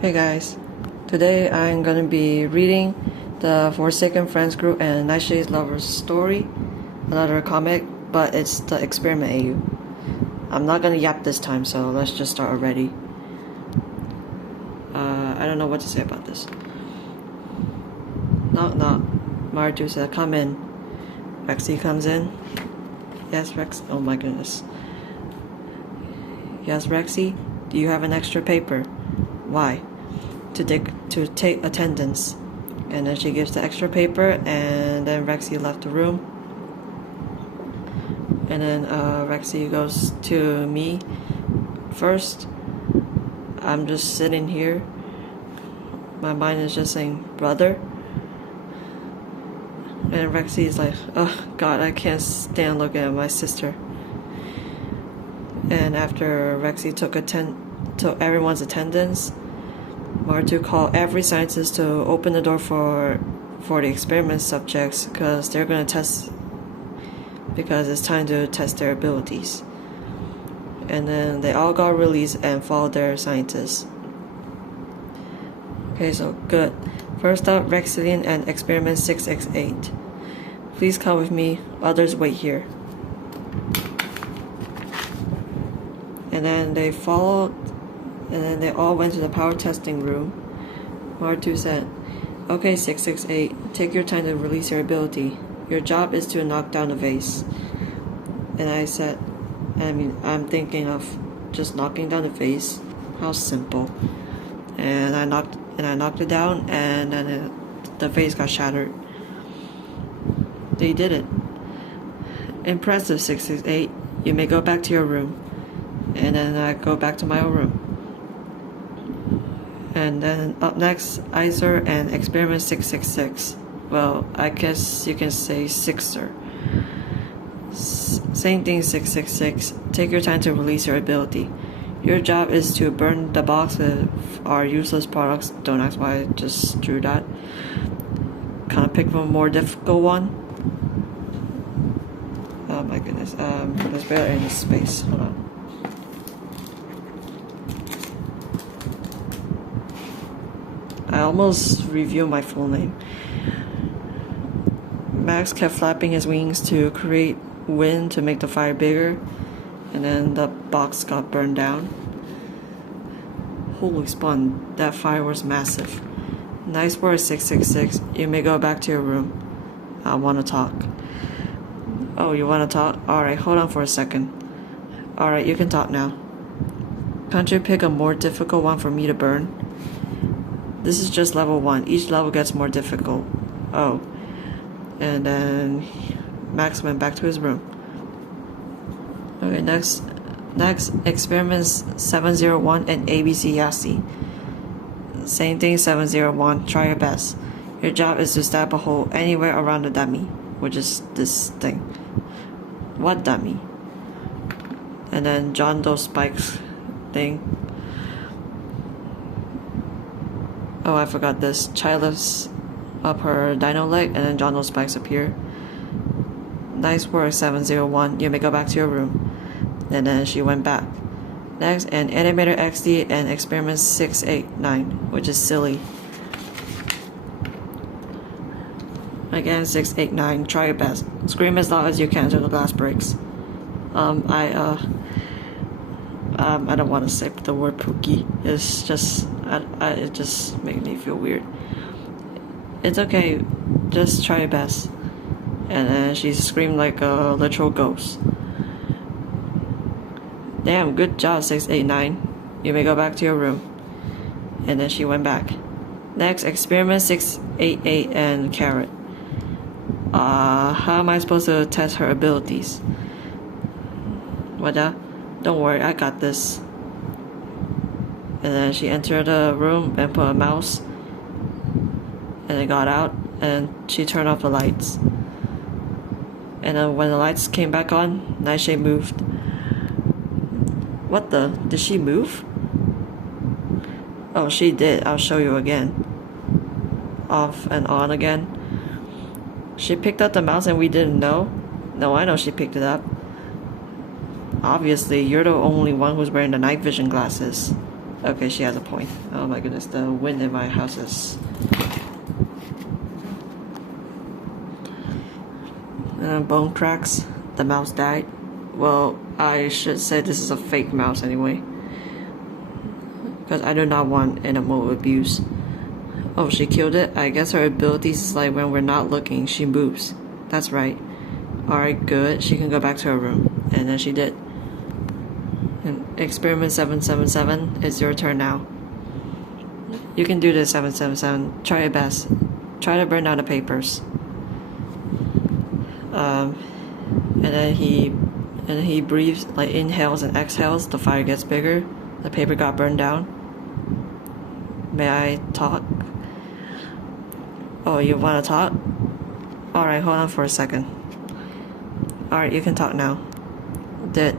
Hey guys, today I'm gonna be reading the Forsaken Friends Group and Nightshade Lovers story, another comic, but it's the Experiment AU. I'm not gonna yap this time, so let's just start already. I don't know what to say about this. Knock knock. Martu said, "Come in." Rexy comes in. Yes, Rex. Oh my goodness. Yes, Rexy. Do you have an extra paper? Why? To take attendance. And then she gives the extra paper, and then Rexy left the room. And then Rexy goes to me first. I'm just sitting here. My mind is just saying, brother. And Rexy is like, oh God, I can't stand looking at my sister. And after Rexy took everyone's attendance, Martu called every scientist to open the door for the experiment subjects because they're going to test, because it's time to test their abilities. And then they all got released and followed their scientists. Okay, so good. First up, Rexillian and Experiment 6x8. Please come with me, others wait here. And then they followed, and then they all went to the power testing room. Martu said, okay, 668, take your time to release your ability. Your job is to knock down the vase. And I said, I'm thinking of just knocking down the vase. How simple. And I knocked it down, and then the vase got shattered. They did it. Impressive, 668. You may go back to your room. And then I go back to my own room. And then up next, Iser and Experiment 666. Well, I guess you can say Sixer. Same thing, 666. Take your time to release your ability. Your job is to burn the box with our useless products. Don't ask why I just drew that. Kind of pick a more difficult one. Oh my goodness. There's barely any space. Hold on. I almost revealed my full name. Max kept flapping his wings to create wind to make the fire bigger, and then the box got burned down. Holy spawn, that fire was massive. Nice work, 666. You may go back to your room. I want to talk. Oh, you want to talk? Alright, hold on for a second. Alright, you can talk now. Can't you pick a more difficult one for me to burn? This is just level 1. Each level gets more difficult. Oh. And then Max went back to his room. Okay, next experiments 701 and ABC Yassi. Same thing, 701. Try your best. Your job is to stab a hole anywhere around the dummy, which is this thing. What dummy? And then John Doe spikes thing. Oh, I forgot this. Chai lifts up her dino leg, and then John Doe spikes appear. Nice work, 701. You may go back to your room. And then she went back. Next, an Animator XD and Experiment 689, which is silly. Again, 689. Try your best. Scream as loud as you can until the glass breaks. I don't want to say the word pookie. It's just, it just made me feel weird. It's okay, just try your best. And then she screamed like a literal ghost. Damn, good job, 689. You may go back to your room. And then she went back. Next, Experiment 688 and Carrot. How am I supposed to test her abilities? What the? Don't worry, I got this. And then she entered the room and put a mouse. And then got out, and she turned off the lights. And then when the lights came back on, Nightshade moved. What the? Did she move? Oh, she did. I'll show you again. Off and on again. She picked up the mouse and we didn't know? No, I know she picked it up. Obviously, you're the only one who's wearing the night vision glasses. Okay, she has a point. Oh my goodness, the wind in my house is... bone cracks. The mouse died. Well, I should say this is a fake mouse anyway. Because I do not want animal abuse. Oh, she killed it? I guess her abilities is like when we're not looking, she moves. That's right. Alright, good. She can go back to her room. And then she did. And experiment 777, it's your turn now. You can do this, 777. Try your best. Try to burn down the papers. And then he breathes, like inhales and exhales. The fire gets bigger. The paper got burned down. May I talk? Oh, you want to talk? Alright, hold on for a second. Alright, you can talk now. Did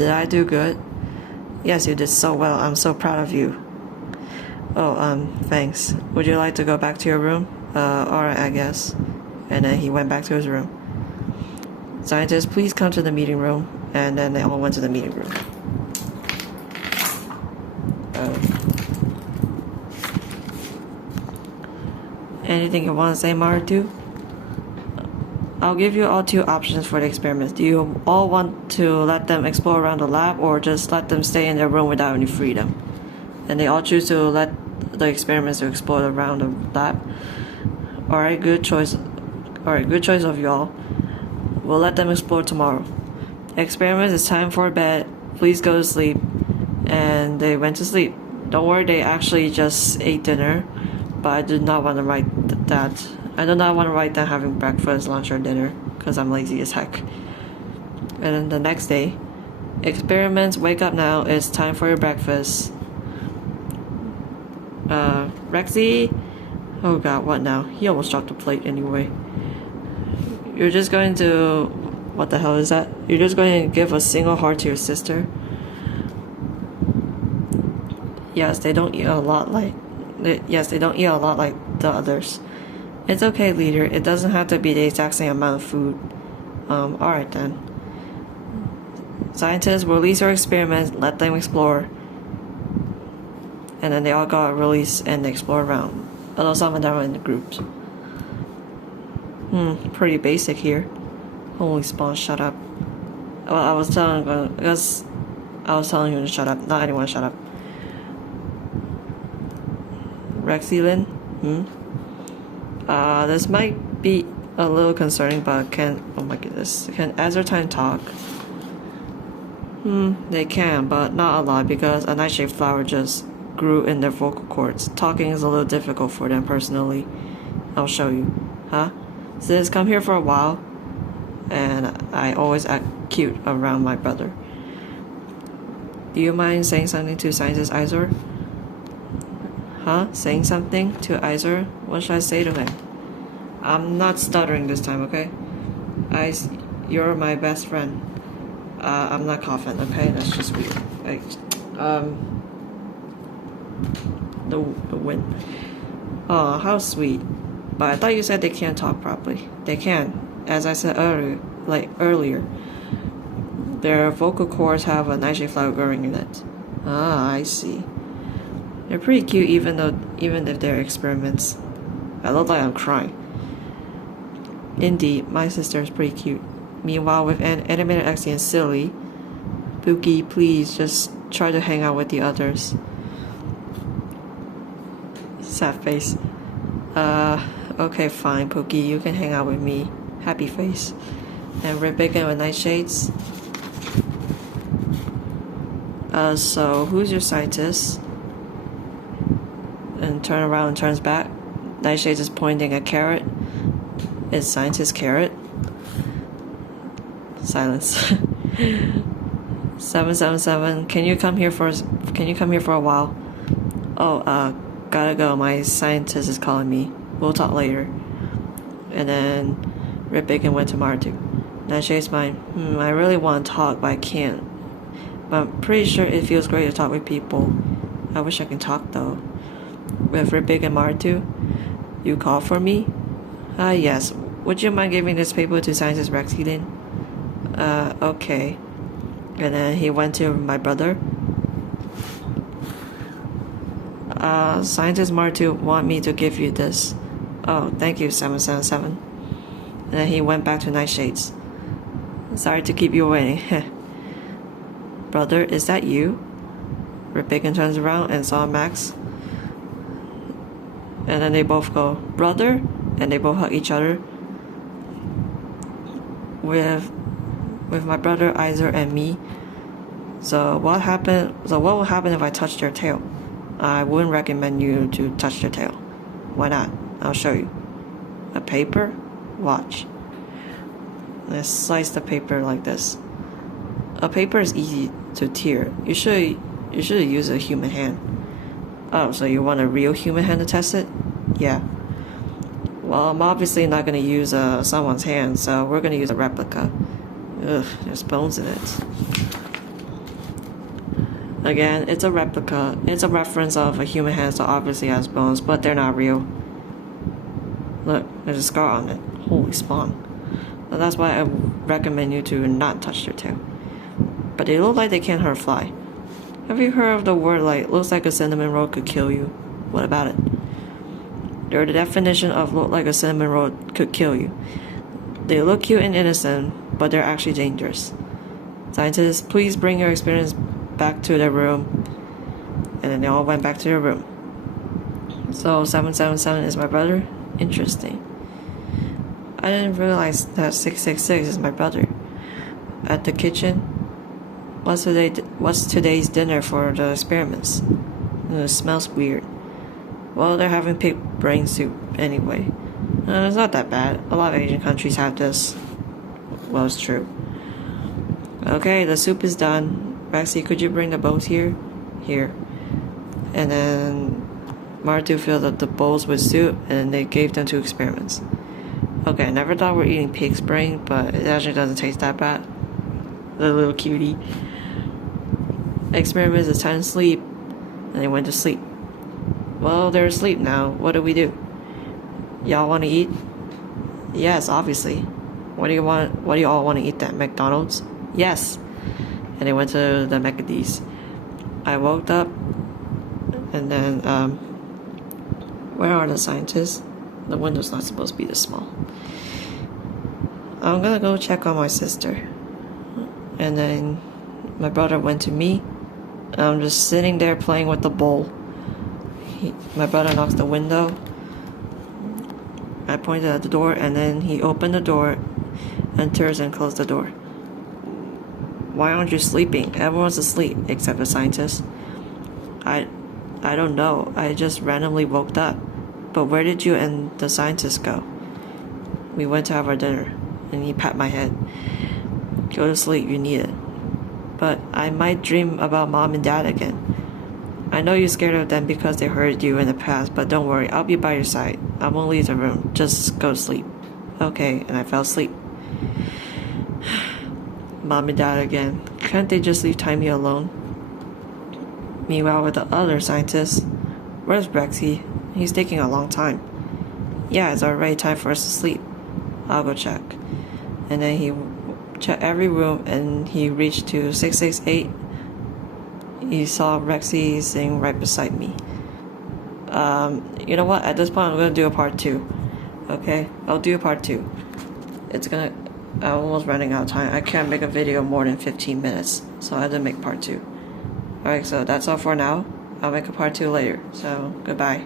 I do good? Yes, you did so well. I'm so proud of you. Oh, thanks. Would you like to go back to your room? Alright, I guess. And then he went back to his room. Scientists, please come to the meeting room. And then they all went to the meeting room. Anything you want to say, Martu? I'll give you all two options for the experiments. Do you all want to let them explore around the lab or just let them stay in their room without any freedom? And they all choose to let the experiments to explore around the lab. Alright, good choice. Alright, good choice of y'all. We'll let them explore tomorrow. Experiments, it's time for bed. Please go to sleep. And they went to sleep. Don't worry, they actually just ate dinner. But I do not want to write that. I do not want to write down having breakfast, lunch, or dinner. Because I'm lazy as heck. And then the next day. Experiments, wake up now. It's time for your breakfast. Rexy? Oh god, what now? He almost dropped the plate anyway. You're just going to... What the hell is that? You're just going to give a single heart to your sister? Yes, they don't eat a lot like... Yes, they don't eat a lot like the others. It's okay, leader. It doesn't have to be the exact same amount of food. Alright then. Scientists, release your experiments. Let them explore. And then they all got released and they explored around. Although some of them were in the groups. Pretty basic here. Holy spawn, shut up. Well, I was telling you to shut up. Not anyone shut up. Rexylin? This might be a little concerning, but oh my goodness. Can Azertine talk? They can, but not a lot because a nightshade flower just grew in their vocal cords. Talking is a little difficult for them personally. I'll show you. Huh? Sis, come here for a while. And I always act cute around my brother. Do you mind saying something to Scientist Izor? Huh? Saying something to Izor? What should I say to him? I'm not stuttering this time, okay? You're my best friend. I'm not coughing, okay? That's just weird. Like, the wind. Oh, how sweet. But I thought you said they can't talk properly. They can. As I said earlier, their vocal cords have a nightshade flower growing in it. Ah, I see. They're pretty cute even if they're experiments. I look like I'm crying. Indeed, my sister is pretty cute. Meanwhile, with an animated Exy and Silly, Pookie, please just try to hang out with the others. Sad face. Okay, fine, Pookie, you can hang out with me. Happy face. And Red Bacon with nightshades. So who's your scientist? And turn around and turns back. Nightshades is pointing at Carrot. Is scientist Carrot? Silence. 777. Can you come here for a while? Oh, gotta go. My scientist is calling me. We'll talk later. And then Red Bacon went to Martu. Nightshade's mine. I really want to talk, but I can't. But I'm pretty sure it feels great to talk with people. I wish I can talk though. With Red Bacon and Martu, you called for me? Yes. Would you mind giving this paper to Scientist Rex Healing? Okay. And then he went to my brother. Scientist Martu want me to give you this. Oh, thank you, 777. And then he went back to Nightshades. Sorry to keep you waiting. Brother, is that you? Rebecca turns around and saw Max. And then they both go, brother? And they both hug each other. With my brother, Iser, and me. So what will happen if I touched your tail? I wouldn't recommend you to touch your tail. Why not? I'll show you. A paper? Watch. Let's slice the paper like this. A paper is easy to tear. You should use a human hand. Oh, so you want a real human hand to test it? Yeah. Well, I'm obviously not going to use someone's hand, so we're going to use a replica. Ugh, there's bones in it. Again, it's a replica. It's a reference of a human hand, so obviously it has bones, but they're not real. Look, there's a scar on it. Holy spawn. So that's why I recommend you to not touch their tail. But they look like they can't hurt a fly. Have you heard of the word like, looks like a cinnamon roll could kill you? What about it? They're the definition of look like a cinnamon roll could kill you. They look cute and innocent, but they're actually dangerous. Scientists, please bring your experience back to their room. And then they all went back to their room. So 777 is my brother? Interesting. I didn't realize that 666 is my brother. At the kitchen, what's today's dinner for the experiments? It smells weird. Well, they're having pig brain soup anyway. It's not that bad. A lot of Asian countries have this. Well, it's true. Okay, the soup is done. Rexy, could you bring the bowls here? Here. And then Martu filled up the bowls with soup and they gave them to experiments. Okay, I never thought we were eating pig's brain, but it actually doesn't taste that bad. The little cutie. Experiments, it's time to sleep. And they went to sleep. Well, they're asleep now. What do we do? Y'all want to eat? Yes, obviously. What do you all want to eat then? McDonald's? Yes. And they went to the McD's. I woke up and then where are the scientists? The window's not supposed to be this small. I'm gonna go check on my sister. And then my brother went to me. I'm just sitting there playing with the bowl. My brother knocks the window. I pointed at the door and then he opened the door, enters and closed the door. Why aren't you sleeping? Everyone's asleep except the scientist. I don't know. I just randomly woke up. But where did you and the scientist go? We went to have our dinner. And he pat my head. Go to sleep, you need it. But I might dream about mom and dad again. I know you're scared of them because they hurt you in the past, but don't worry, I'll be by your side. I won't leave the room. Just go to sleep. Okay, and I fell asleep. Mom and dad again. Can't they just leave Timey alone? Meanwhile, with the other scientists, where's Rexy? He's taking a long time. Yeah, it's already time for us to sleep. I'll go check. And then he checked every room and he reached to 668. He saw Rexy sitting right beside me. You know what? At this point, I'm going to do a part 2. Okay? I'll do a part 2. I'm almost running out of time. I can't make a video more than 15 minutes. So I had to make part 2. Alright, so that's all for now. I'll make a part 2 later. So, goodbye.